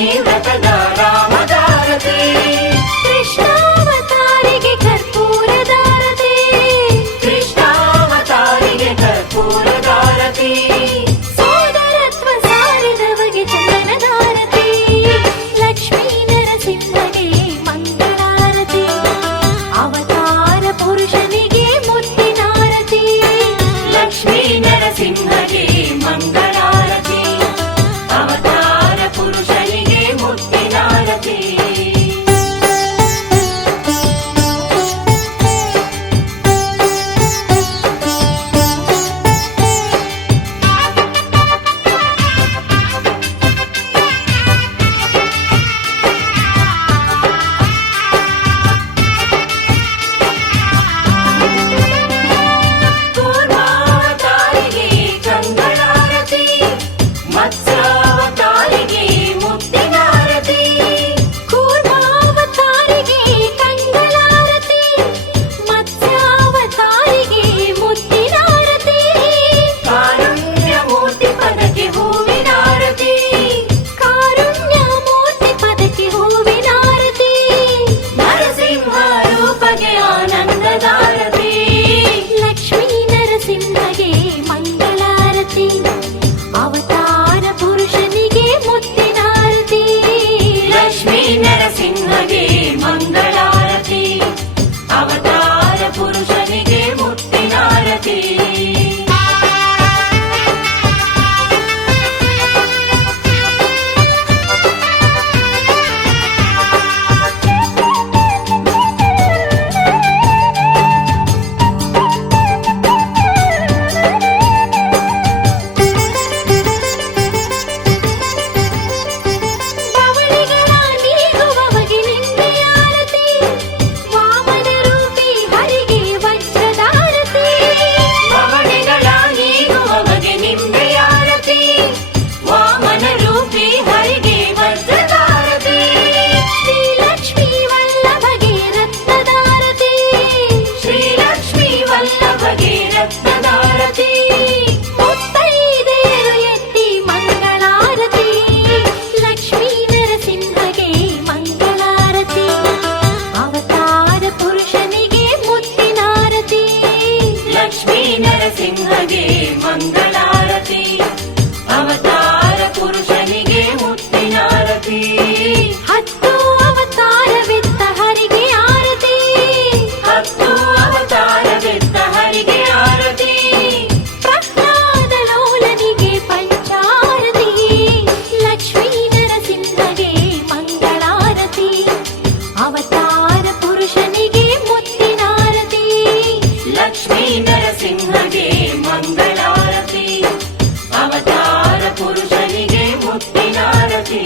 ಲಕ್ಷ್ಮೀ ವ್ರತದ ರಾಮದಾರತಿ, ಕೃಷ್ಣಾವತಾರಿಗೆ ಕರ್ಪೂರದಾರತಿ, ಕೃಷ್ಣಾವತಾರಿಗೆ ಕರ್ಪೂರದಾರತಿ, ಸೋದರತ್ವ ಸಾರಿದವಗೆ ಚಂದನದಾರತಿ, ಲಕ್ಷ್ಮೀ ನರಸಿಂಹಗೆ ಮಂಗಳಾರತಿ, ಅವತಾರ ಪುರುಷನಿಗೆ ಮುತ್ತಿನಾರತಿ, ಲಕ್ಷ್ಮೀ ನರಸಿಂಹಗೆ ಮಂಗಳಾರತಿ, ಅವತಾರ ಪುರುಷನಿಗೆ ಮುತ್ತಿನಾರತಿ. ಕೂರ್ಮಾವತಾರಿಗೆ ಕಂಗಳಾರತಿ, ಮತ್ಸ್ಯಾವತಾರಿಗೆ ಮುತ್ತಿನಾರತಿ, ಕೂರ್ಮಾವತಾರಿಗೆ ಕಂಗಳಾರತಿ, ಮತ್ಸ್ಯಾವತಾರಿಗೆ ಮುತ್ತಿನಾರತಿ, ಕಾರುಣ್ಯ ಮೂರ್ತಿ ಪದಕ್ಕೆ ಹೂವಿನಾರತಿ, ಕಾರುಣ್ಯ ಮೂರ್ತಿ ಪದಕ್ಕೆ ಹೂವಿನಾರತಿ, ನರಸಿಂಹ ರೂಪಗೆ ಆನಂದದಾರತಿ, ಲಕ್ಷ್ಮೀ ನರಸಿಂಹಗೆ ಮಂಗಳಾರತಿ, ಅವತಾರ ಪುರುಷನಿಗೆ ಮುತ್ತಿನಾರತಿ, ಲಕ್ಷ್ಮೀ ನರಸಿಂಹಗೆ ಮಂಗಳಾರತಿ, ಅವತಾರ ಪುರುಷನಿಗೆ ಮುತ್ತಿನಾರತಿ. ಬವಣೆಗಳ ನೀಗುವವಗೆ ನಿಂದೆಯಾರತಿ, ವಾಮನ ರೂಪಿ ಹರಿಗೆ ವಜ್ರದಾರತಿ, ಭವನೆಗಳ ನೀಗುವವಗೆ ನಿಂಬೆಯಾರತಿ, ವಾಮನ ರೂಪಿ ಹರಿಗೆ ವಜ್ರದಾರತಿ, ಶ್ರೀಲಕ್ಷ್ಮೀ ವಲ್ಲಭಗೆ ರತ್ನದಾರತಿ, ಶ್ರೀಲಕ್ಷ್ಮೀ ವಲ್ಲಭಗೆ ರತ್ನದಾರತಿ, ಮುತ್ತೈದೆಯರು ಎತ್ತಿ ಮಂಗಳಾರತಿ, ಲಕ್ಷ್ಮೀ ನರಸಿಂಹಗೆ ಮಂಗಳಾರತಿ, ಅವತಾರ ಪುರುಷನಿಗೆ ಮುತ್ತಿನಾರತಿ, ಲಕ್ಷ್ಮೀ ನರಸಿಂಹಗೆ ಮಂಗಳಾರತಿ, ಅವತಾರ ಪುರುಷನಿಗೆ ಮುತ್ತಿನಾರತಿ, ಹತ್ತು ಅವತಾರವೆತ್ತ ಹರಿಗೆ ಆರತಿ, ಹತ್ತು ಅವತಾರವೆತ್ತ ಹರಿಗೆ ಆರತಿ, ಪ್ರಹ್ಲಾದ ಲೋಲನಿಗೆ ಪಂಚಾರತಿ, ಲಕ್ಷ್ಮೀ ನರಸಿಂಹಗೆ ಮಂಗಳಾರತಿ, ಅವತಾರ ಪುರುಷನಿಗೆ ಮುತ್ತಿನಾರತಿ, ಲಕ್ಷ್ಮೀ ನರಸಿಂಹಗೆ ಮಂಗಳಾರತಿ, ಅವತಾರ ಪುರುಷನಿಗೆ ಮುತ್ತಿನಾರತಿ.